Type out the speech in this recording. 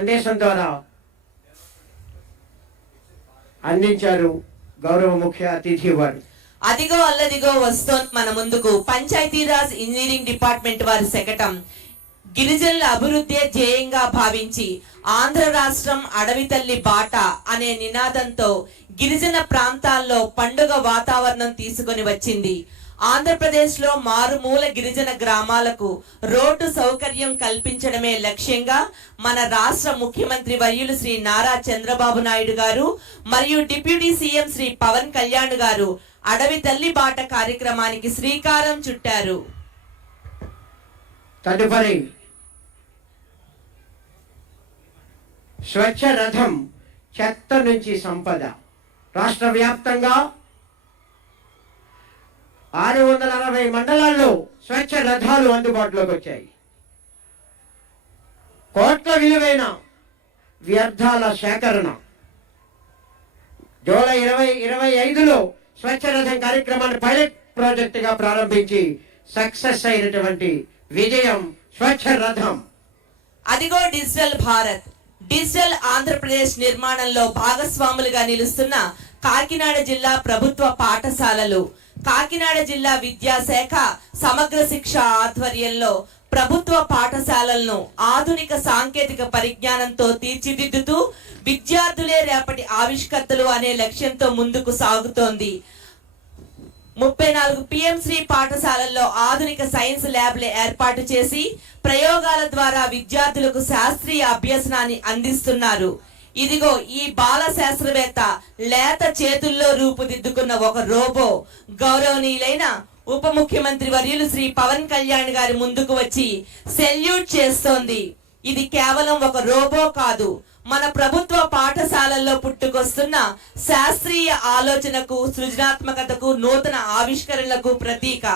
సందేశం ద్వారా అందించారు గౌరవ ముఖ్య అతిథి వారు. అదిగో అల్లదిగో వస్తోంది మన ముందుకు పంచాయతీరాజ్ ఇంజనీరింగ్ డిపార్ట్మెంట్ వారి శకటం. గిరిజనుల అభివృద్ధి ధ్యేయంగా భావించి ఆంధ్ర రాష్ట్రం అడవి తల్లి బాట అనే నినాదంతో గిరిజన ప్రాంతాల్లో పండుగ వాతావరణం తీసుకొని వచ్చింది. ఆంధ్రప్రదేశ్ లో మారుమూల గిరిజన గ్రామాలకు రోడ్డు సౌకర్యం కల్పించడమే లక్ష్యంగా మన రాష్ట్ర ముఖ్యమంత్రి వర్యులు శ్రీ నారా చంద్రబాబు నాయుడు గారు మరియు డిప్యూటీ సీఎం శ్రీ పవన్ కళ్యాణ్ గారు అడవి తల్లి బాట కార్యక్రమానికి శ్రీకారం చుట్టారు. తదుపరి స్వచ్ఛ రథం చెత్త నుంచి సంపద. రాష్ట్ర వ్యాప్తంగా 660 మండలాల్లో స్వచ్ఛ రథాలు అందుబాటులోకి వచ్చాయి. కోట్ల విలువైన వ్యర్థాల సేకరణ. జూలై 2025లో స్వచ్ఛ రథం కార్యక్రమాన్ని పైలట్ ప్రాజెక్టుగా ప్రారంభించి సక్సెస్ అయినటువంటి విజయం స్వచ్ఛ రథం. అదిగో డిజిటల్ భారత్, డిజిటల్ ఆంధ్రప్రదేశ్ నిర్మాణంలో భాగస్వాములుగా నిలుస్తున్న కాకినాడ జిల్లా ప్రభుత్వ పాఠశాలలు. కాకినాడ జిల్లా విద్యాశాఖ సమగ్ర శిక్ష ఆధ్వర్యంలో ప్రభుత్వ పాఠశాలలను ఆధునిక సాంకేతిక పరిజ్ఞానంతో తీర్చిదిద్దుతూ విద్యార్థులే రేపటి ఆవిష్కర్తలు అనే లక్ష్యంతో ముందుకు సాగుతోంది. 34 పిఎంశ్రీ పాఠశాలల్లో ఆధునిక సైన్స్ ల్యాబ్లు ఏర్పాటు చేసి ప్రయోగాల ద్వారా విద్యార్థులకు శాస్త్రీయ అభ్యసనాన్ని అందిస్తున్నారు. ఇదిగో ఈ బాల శాస్త్రవేత్త లేత చేతుల్లో రూపుదిద్దుకున్న ఒక రోబో గౌరవనీయులైన ఉప ముఖ్యమంత్రి వర్యులు శ్రీ పవన్ కళ్యాణ్ గారి ముందుకు వచ్చి సెల్యూట్ చేస్తోంది. ఇది కేవలం ఒక రోబో కాదు, మన ప్రభుత్వ పాఠశాలల్లో పుట్టుకొస్తున్న శాస్త్రీయ ఆలోచనకు, సృజనాత్మకతకు, నూతన ఆవిష్కరణలకు ప్రతీక.